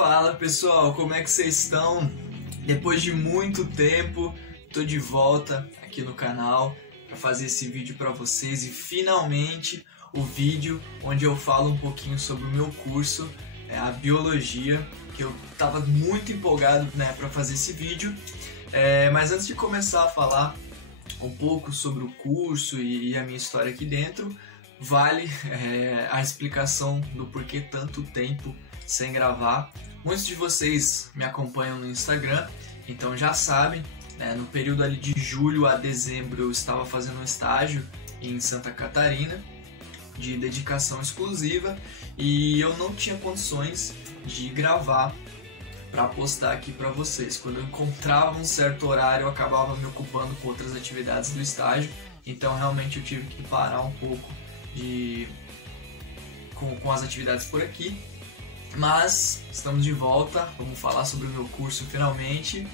Fala pessoal, como é que vocês estão? Depois de muito tempo, tô de volta aqui no canal para fazer esse vídeo para vocês e finalmente o vídeo onde eu falo um pouquinho sobre o meu curso, a biologia, que eu tava muito empolgado, para fazer esse vídeo. Mas antes de começar a falar um pouco sobre o curso e a minha história aqui dentro, vale a explicação do porquê tanto tempo sem gravar. Muitos de vocês me acompanham no Instagram, então já sabem, no período ali de julho a dezembro eu estava fazendo um estágio em Santa Catarina, de dedicação exclusiva, e eu não tinha condições de gravar para postar aqui para vocês. Quando eu encontrava um certo horário, eu acabava me ocupando com outras atividades do estágio, então realmente eu tive que parar um pouco com as atividades por aqui. Mas estamos de volta, vamos falar sobre o meu curso finalmente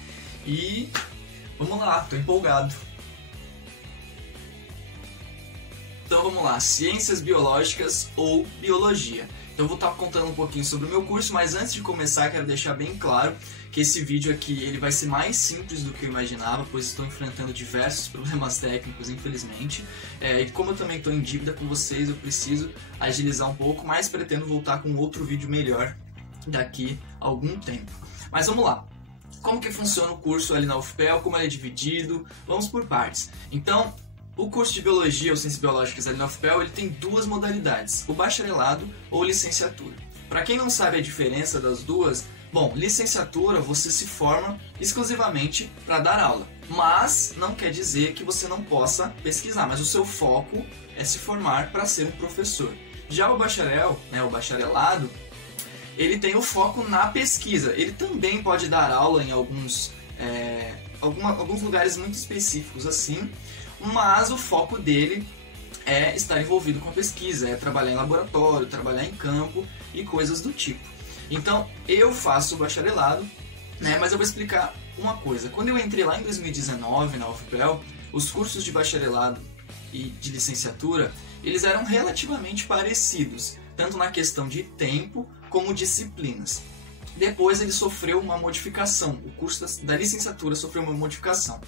e vamos lá, tô empolgado. Então vamos lá, ciências biológicas ou biologia. Então eu vou estar contando um pouquinho sobre o meu curso, mas antes de começar quero deixar bem claro que esse vídeo aqui ele vai ser mais simples do que eu imaginava, pois estou enfrentando diversos problemas técnicos, infelizmente. E como eu também estou em dívida com vocês, eu preciso agilizar um pouco, mas pretendo voltar com outro vídeo melhor daqui a algum tempo. Mas vamos lá. Como que funciona o curso ali na UFPEL, como ele é dividido? Vamos por partes. Então, o curso de Biologia ou Ciências Biológicas ali na UFPEL, ele tem duas modalidades, o bacharelado ou licenciatura. Para quem não sabe a diferença das duas, bom, licenciatura você se forma exclusivamente para dar aula, mas não quer dizer que você não possa pesquisar, mas o seu foco é se formar para ser um professor. Já o bacharel, o bacharelado, ele tem o foco na pesquisa, ele também pode dar aula em alguns lugares muito específicos assim, mas o foco dele é estar envolvido com a pesquisa, é trabalhar em laboratório, trabalhar em campo e coisas do tipo. Então eu faço o bacharelado, mas eu vou explicar uma coisa. Quando eu entrei lá em 2019 na UFPEL, os cursos de bacharelado e de licenciatura, eles eram relativamente parecidos, tanto na questão de tempo como disciplinas. Depois ele sofreu uma modificação, o curso da licenciatura sofreu uma modificação.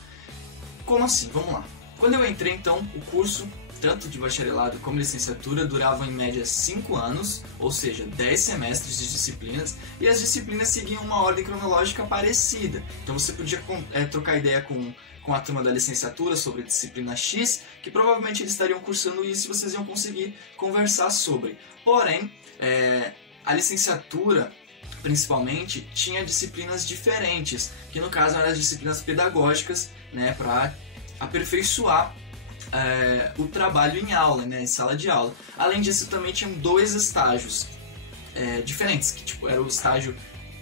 Como assim? Vamos lá. Quando eu entrei, então, o curso, tanto de bacharelado como licenciatura, duravam em média 5 anos, ou seja, 10 semestres de disciplinas, e as disciplinas seguiam uma ordem cronológica parecida. Então você podia trocar ideia com a turma da licenciatura sobre a disciplina X, que provavelmente eles estariam cursando isso e vocês iam conseguir conversar sobre. Porém, a licenciatura, principalmente, tinha disciplinas diferentes, que no caso eram as disciplinas pedagógicas, para aperfeiçoar o trabalho em aula, em sala de aula. Além disso, também tinham 2 estágios diferentes, que era o estágio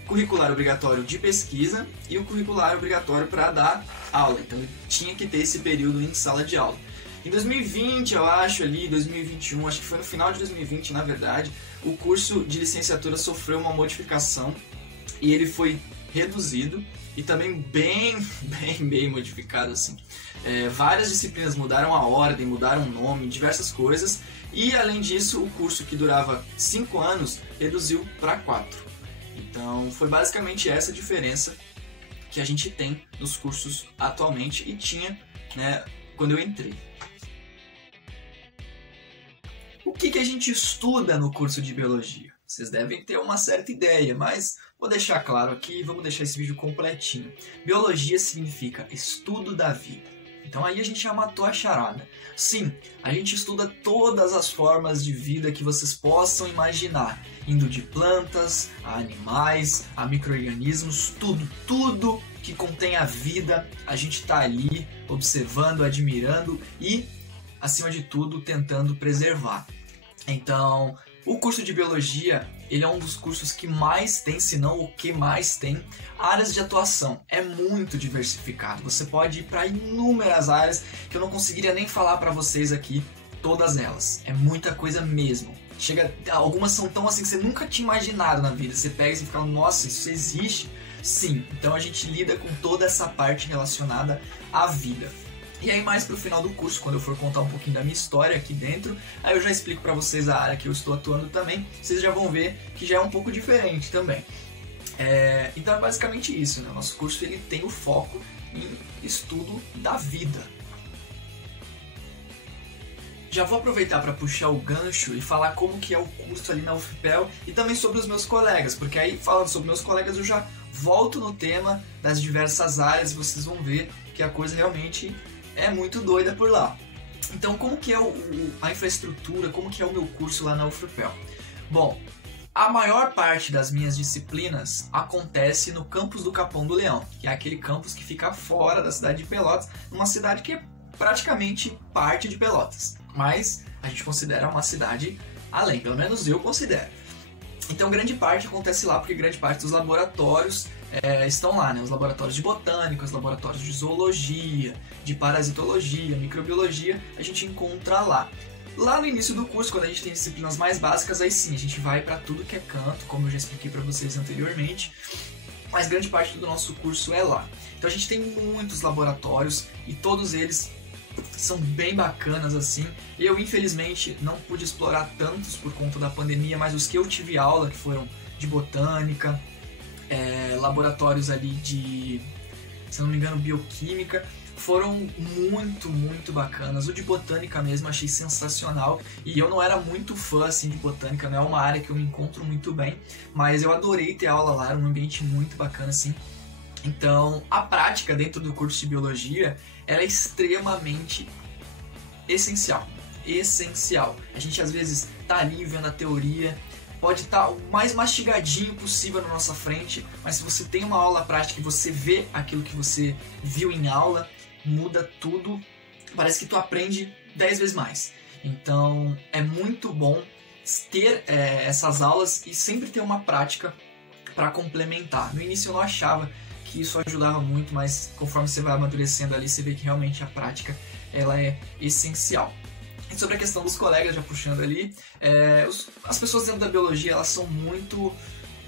curricular obrigatório de pesquisa e o curricular obrigatório para dar aula. Então ele tinha que ter esse período em sala de aula. Em 2020, eu acho, 2021, acho que foi no final de 2020, na verdade, o curso de licenciatura sofreu uma modificação e ele foi reduzido e também bem modificado assim. Várias disciplinas mudaram a ordem, mudaram o nome, diversas coisas, e além disso o curso que durava 5 anos reduziu para 4. Então foi basicamente essa a diferença que a gente tem nos cursos atualmente e tinha quando eu entrei. O que a gente estuda no curso de Biologia? Vocês devem ter uma certa ideia, mas vou deixar claro aqui, vamos deixar esse vídeo completinho. Biologia significa estudo da vida. Então aí a gente já matou a charada. Sim, a gente estuda todas as formas de vida que vocês possam imaginar, indo de plantas, a animais, a micro-organismos, tudo que contém a vida, a gente está ali observando, admirando e, acima de tudo, tentando preservar. Então, o curso de Biologia, ele é um dos cursos que mais tem, se não o que mais tem, áreas de atuação. É muito diversificado. Você pode ir para inúmeras áreas que eu não conseguiria nem falar para vocês aqui, todas elas. É muita coisa mesmo. Algumas são tão assim que você nunca tinha imaginado na vida. Você pega e fica, nossa, isso existe? Sim. Então a gente lida com toda essa parte relacionada à vida. E aí mais pro final do curso, quando eu for contar um pouquinho da minha história aqui dentro, aí eu já explico pra vocês a área que eu estou atuando também, vocês já vão ver que já é um pouco diferente também. Então é basicamente isso, né? O nosso curso ele tem o foco em estudo da vida. Já vou aproveitar para puxar o gancho e falar como que é o curso ali na UFPEL e também sobre os meus colegas, porque aí falando sobre meus colegas eu já volto no tema das diversas áreas e vocês vão ver que a coisa realmente é muito doida por lá. Então como que é a infraestrutura, como que é o meu curso lá na UFPEL? Bom, a maior parte das minhas disciplinas acontece no campus do Capão do Leão, que é aquele campus que fica fora da cidade de Pelotas, numa cidade que é praticamente parte de Pelotas, mas a gente considera uma cidade além, pelo menos eu considero. Então grande parte acontece lá, porque grande parte dos laboratórios estão lá, né? Os laboratórios de botânica, os laboratórios de zoologia, de parasitologia, microbiologia, a gente encontra lá. Lá no início do curso, quando a gente tem disciplinas mais básicas, aí sim, a gente vai para tudo que é canto, como eu já expliquei para vocês anteriormente, mas grande parte do nosso curso é lá. Então a gente tem muitos laboratórios e todos eles são bem bacanas assim. Eu infelizmente não pude explorar tantos por conta da pandemia, mas os que eu tive aula, que foram de botânica, laboratórios ali de, se não me engano, bioquímica, foram muito bacanas. O de botânica mesmo achei sensacional, e eu não era muito fã assim de botânica, não é uma área que eu me encontro muito bem, mas eu adorei ter aula lá, era um ambiente muito bacana assim. Então a prática dentro do curso de biologia ela é extremamente essencial. A gente às vezes tá ali vendo a teoria, pode estar o mais mastigadinho possível na nossa frente, mas se você tem uma aula prática e você vê aquilo que você viu em aula, muda tudo, parece que tu aprende 10 vezes mais. Então é muito bom ter essas aulas e sempre ter uma prática para complementar. No início eu não achava que isso ajudava muito, mas conforme você vai amadurecendo ali, você vê que realmente a prática ela é essencial. E sobre a questão dos colegas, já puxando ali, as pessoas dentro da biologia elas são muito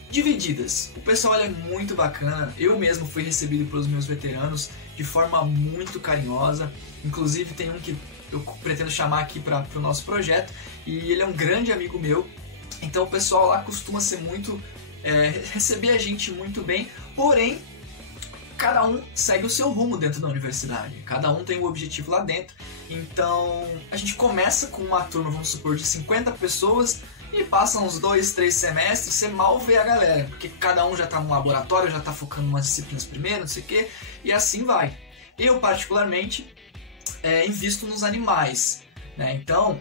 divididas. O pessoal é muito bacana, eu mesmo fui recebido pelos meus veteranos de forma muito carinhosa, inclusive tem um que eu pretendo chamar aqui para o nosso projeto, e ele é um grande amigo meu, então o pessoal lá costuma ser muito, receber a gente muito bem, porém cada um segue o seu rumo dentro da universidade, cada um tem um objetivo lá dentro, então a gente começa com uma turma, vamos supor, de 50 pessoas, e passam uns 2, 3 semestres, você mal vê a galera, porque cada um já está no laboratório, já está focando em umas disciplinas primeiro, não sei o que, e assim vai. Eu particularmente invisto nos animais, né? Então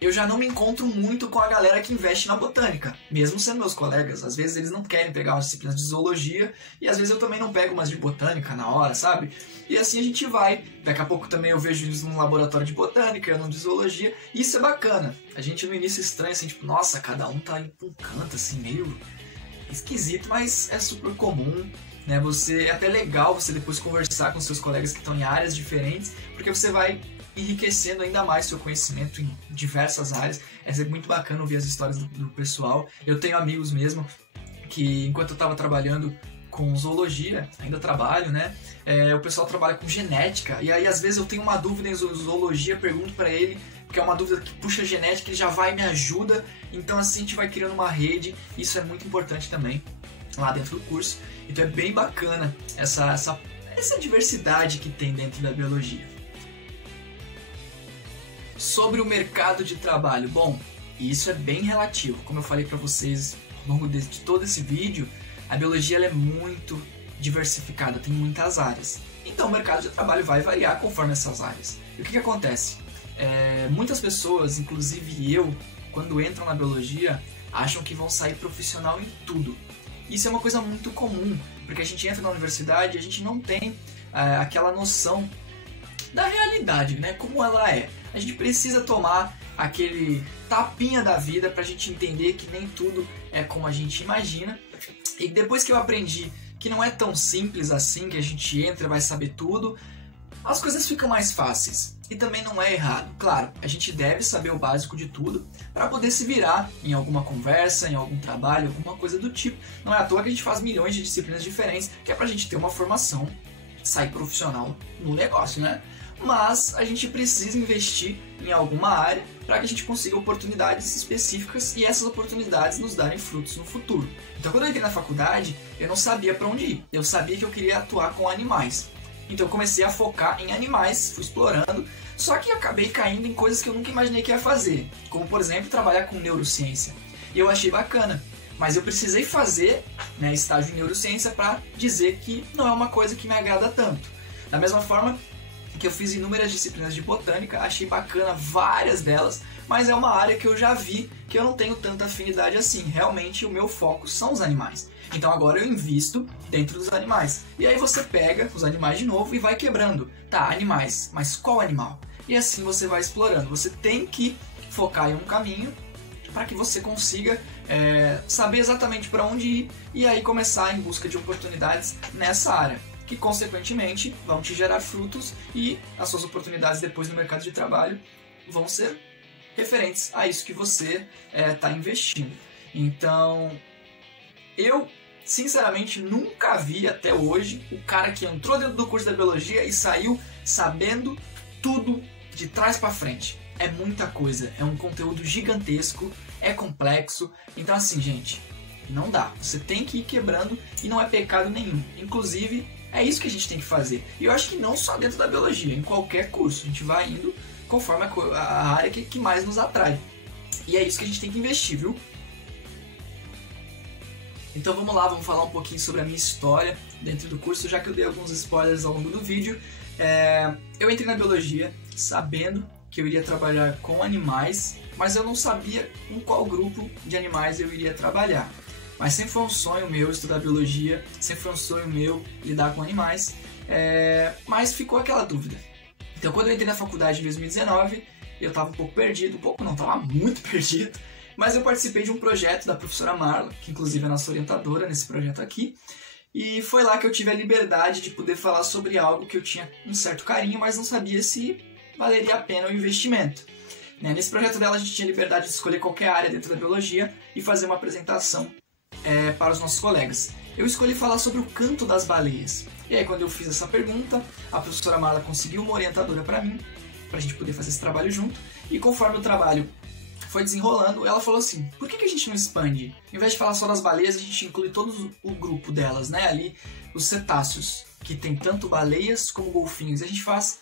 eu já não me encontro muito com a galera que investe na botânica, mesmo sendo meus colegas. Às vezes eles não querem pegar umas disciplinas de zoologia, e às vezes eu também não pego umas de botânica na hora, sabe? E assim a gente vai. Daqui a pouco também eu vejo eles num laboratório de botânica, eu num de zoologia, e isso é bacana. A gente no início estranha, assim, tipo, nossa, cada um tá em um canto, assim, meio esquisito, mas é super comum, né? É até legal você depois conversar com seus colegas que estão em áreas diferentes, porque você vai enriquecendo ainda mais seu conhecimento em diversas áreas. É sempre muito bacana ouvir as histórias do pessoal. Eu tenho amigos mesmo que, enquanto eu estava trabalhando com zoologia, ainda trabalho, né? O pessoal trabalha com genética, e aí às vezes eu tenho uma dúvida em zoologia, pergunto para ele, porque é uma dúvida que puxa genética, ele já vai e me ajuda. Então assim a gente vai criando uma rede, isso é muito importante também lá dentro do curso. Então é bem bacana essa diversidade que tem dentro da biologia. Sobre o mercado de trabalho, bom, isso é bem relativo. Como eu falei para vocês ao longo de todo esse vídeo, a biologia ela é muito diversificada, tem muitas áreas. Então o mercado de trabalho vai variar conforme essas áreas. E o que acontece? Muitas pessoas, inclusive eu, quando entram na biologia, acham que vão sair profissional em tudo. Isso é uma coisa muito comum, porque a gente entra na universidade e a gente não tem aquela noção da realidade, né? Como ela é. A gente precisa tomar aquele tapinha da vida pra gente entender que nem tudo é como a gente imagina. E depois que eu aprendi que não é tão simples assim, que a gente entra e vai saber tudo, as coisas ficam mais fáceis. E também não é errado. Claro, a gente deve saber o básico de tudo para poder se virar em alguma conversa, em algum trabalho, alguma coisa do tipo. Não é à toa que a gente faz milhões de disciplinas diferentes, que é pra gente ter uma formação, sair profissional no negócio, né? mas a gente precisa investir em alguma área para que a gente consiga oportunidades específicas e essas oportunidades nos darem frutos no futuro. Então, quando eu entrei na faculdade, eu não sabia para onde ir. Eu sabia que eu queria atuar com animais. Então, eu comecei a focar em animais, fui explorando, só que acabei caindo em coisas que eu nunca imaginei que ia fazer, como, por exemplo, trabalhar com neurociência. E eu achei bacana, mas eu precisei fazer, né, estágio em neurociência para dizer que não é uma coisa que me agrada tanto. Da mesma forma que eu fiz inúmeras disciplinas de botânica, achei bacana várias delas, mas é uma área que eu já vi que eu não tenho tanta afinidade assim. Realmente o meu foco são os animais. Então agora eu invisto dentro dos animais. E aí você pega os animais de novo e vai quebrando. Tá, animais, mas qual animal? E assim você vai explorando. Você tem que focar em um caminho para que você consiga saber exatamente para onde ir e aí começar em busca de oportunidades nessa área, que consequentemente vão te gerar frutos e as suas oportunidades depois no mercado de trabalho vão ser referentes a isso que você está investindo. Então, eu sinceramente nunca vi até hoje o cara que entrou dentro do curso da biologia e saiu sabendo tudo de trás para frente. É muita coisa, é um conteúdo gigantesco, é complexo. Então assim, gente, não dá. Você tem que ir quebrando e não é pecado nenhum. Inclusive, é isso que a gente tem que fazer. E eu acho que não só dentro da biologia, em qualquer curso. A gente vai indo conforme a área que mais nos atrai. E é isso que a gente tem que investir, viu? Então vamos lá, vamos falar um pouquinho sobre a minha história dentro do curso, já que eu dei alguns spoilers ao longo do vídeo. Eu entrei na biologia sabendo que eu iria trabalhar com animais, mas eu não sabia com qual grupo de animais eu iria trabalhar. Mas sempre foi um sonho meu estudar biologia, sempre foi um sonho meu lidar com animais, mas ficou aquela dúvida. Então quando eu entrei na faculdade em 2019, eu estava um pouco perdido, estava muito perdido, mas eu participei de um projeto da professora Marla, que inclusive é nossa orientadora nesse projeto aqui, e foi lá que eu tive a liberdade de poder falar sobre algo que eu tinha um certo carinho, mas não sabia se valeria a pena o investimento. Nesse projeto dela a gente tinha liberdade de escolher qualquer área dentro da biologia e fazer uma apresentação para os nossos colegas. Eu escolhi falar sobre o canto das baleias. E aí quando eu fiz essa pergunta, a professora Marla conseguiu uma orientadora para mim, para a gente poder fazer esse trabalho junto, e conforme o trabalho foi desenrolando, ela falou assim, por que a gente não expande? Em vez de falar só das baleias, a gente inclui todo o grupo delas, né? Ali, os cetáceos, que tem tanto baleias como golfinhos, e a gente faz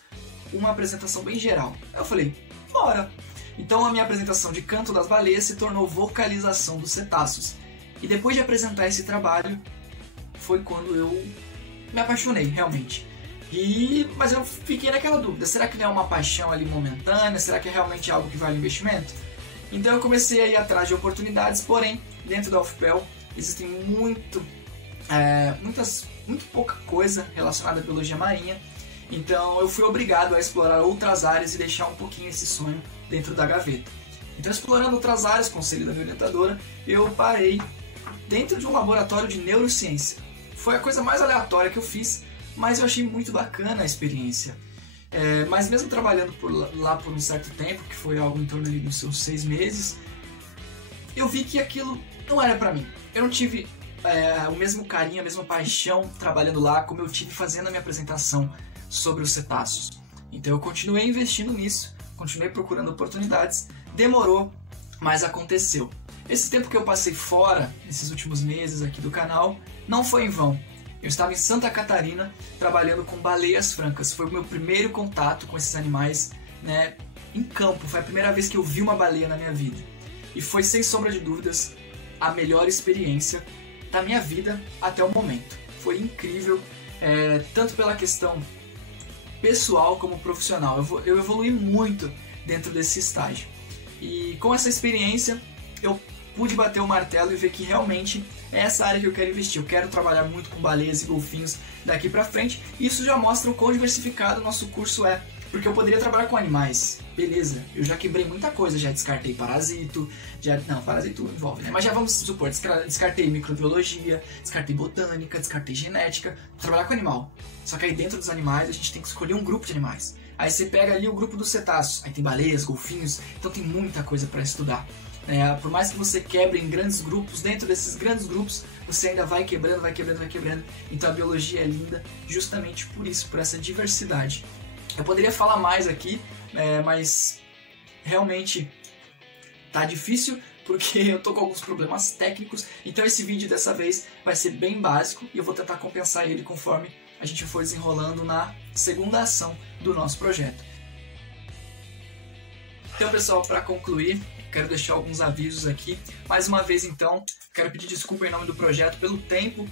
uma apresentação bem geral. Aí eu falei, bora! Então a minha apresentação de canto das baleias se tornou vocalização dos cetáceos. E depois de apresentar esse trabalho, foi quando eu me apaixonei, realmente. Mas eu fiquei naquela dúvida, será que não é uma paixão ali momentânea? Será que é realmente algo que vale investimento? Então eu comecei a ir atrás de oportunidades, porém, dentro da UFPEL existem muito pouca coisa relacionada à biologia marinha. Então eu fui obrigado a explorar outras áreas e deixar um pouquinho esse sonho dentro da gaveta. Então, explorando outras áreas, conselho da minha orientadora, eu parei dentro de um laboratório de neurociência. Foi a coisa mais aleatória que eu fiz, mas eu achei muito bacana a experiência. Mas mesmo trabalhando lá por um certo tempo, que foi algo em torno ali dos seus 6 meses, eu vi que aquilo não era pra mim. Eu não tive o mesmo carinho, a mesma paixão trabalhando lá como eu tive fazendo a minha apresentação sobre os cetáceos. Então eu continuei investindo nisso, continuei procurando oportunidades, demorou, mas aconteceu. Esse tempo que eu passei fora, nesses últimos meses aqui do canal, não foi em vão. Eu estava em Santa Catarina trabalhando com baleias francas. Foi o meu primeiro contato com esses animais, né, em campo. Foi a primeira vez que eu vi uma baleia na minha vida. E foi, sem sombra de dúvidas, a melhor experiência da minha vida até o momento. Foi incrível, tanto pela questão pessoal como profissional. Eu evolui muito dentro desse estágio. E com essa experiência, eu pude bater o martelo e ver que realmente é essa área que eu quero investir. Eu quero trabalhar muito com baleias e golfinhos daqui pra frente. E isso já mostra o quão diversificado o nosso curso é. Porque eu poderia trabalhar com animais, beleza, eu já quebrei muita coisa, já descartei parasito, não, parasito envolve, né? Mas já vamos supor, descartei microbiologia, descartei botânica, descartei genética, vou trabalhar com animal. Só que aí dentro dos animais a gente tem que escolher um grupo de animais. Aí você pega ali o grupo dos cetáceos, aí tem baleias, golfinhos, então tem muita coisa para estudar. Por mais que você quebre em grandes grupos, dentro desses grandes grupos você ainda vai quebrando, vai quebrando, vai quebrando. Então a biologia é linda justamente por isso, por essa diversidade. Eu poderia falar mais aqui, mas realmente tá difícil porque eu tô com alguns problemas técnicos, então esse vídeo dessa vez vai ser bem básico e eu vou tentar compensar ele conforme a gente for desenrolando na segunda ação do nosso projeto. Então, pessoal, para concluir, quero deixar alguns avisos aqui. Mais uma vez, então, quero pedir desculpa em nome do projeto pelo tempo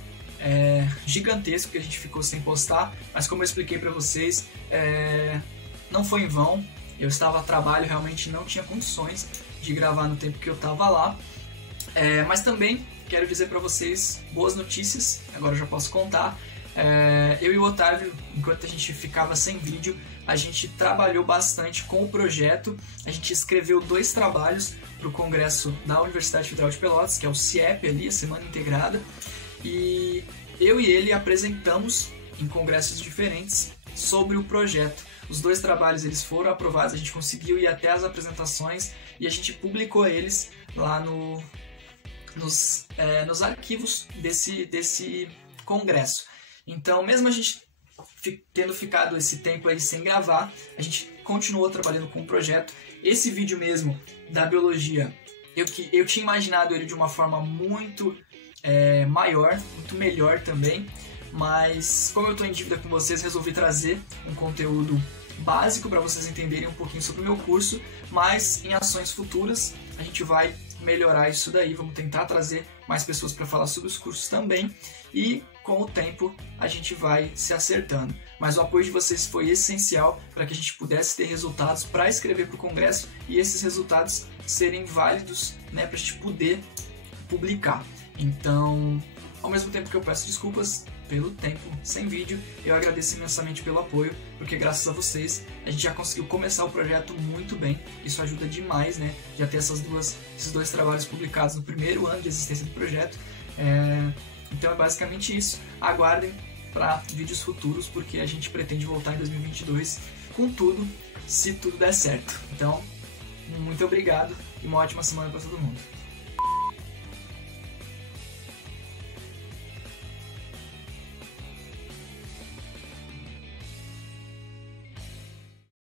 gigantesco que a gente ficou sem postar, mas como eu expliquei para vocês, não foi em vão. Eu estava a trabalho, realmente não tinha condições de gravar no tempo que eu estava lá, mas também quero dizer para vocês boas notícias, agora eu já posso contar. Eu e o Otávio, enquanto a gente ficava sem vídeo, a gente trabalhou bastante com o projeto. A gente escreveu 2 trabalhos para o congresso da Universidade Federal de Pelotas, que é o CIEP ali, a Semana Integrada, e eu e ele apresentamos em congressos diferentes sobre o projeto. Os 2 trabalhos eles foram aprovados, a gente conseguiu ir até as apresentações e a gente publicou eles lá nos arquivos desse congresso. Então, mesmo a gente tendo ficado esse tempo aí sem gravar, a gente continuou trabalhando com o projeto. Esse vídeo mesmo da biologia, eu tinha imaginado ele de uma forma muito maior, muito melhor também, mas como eu estou em dívida com vocês, resolvi trazer um conteúdo básico para vocês entenderem um pouquinho sobre o meu curso, mas em ações futuras a gente vai melhorar isso daí, vamos tentar trazer mais pessoas para falar sobre os cursos também, e com o tempo a gente vai se acertando. Mas o apoio de vocês foi essencial para que a gente pudesse ter resultados para escrever para o congresso e esses resultados serem válidos, né, para a gente poder publicar. Então, ao mesmo tempo que eu peço desculpas pelo tempo sem vídeo, eu agradeço imensamente pelo apoio, porque graças a vocês a gente já conseguiu começar o projeto muito bem. Isso ajuda demais, né? Já ter esses 2 trabalhos publicados no primeiro ano de existência do projeto. Então é basicamente isso. Aguardem para vídeos futuros, porque a gente pretende voltar em 2022 com tudo, se tudo der certo. Então, muito obrigado e uma ótima semana para todo mundo.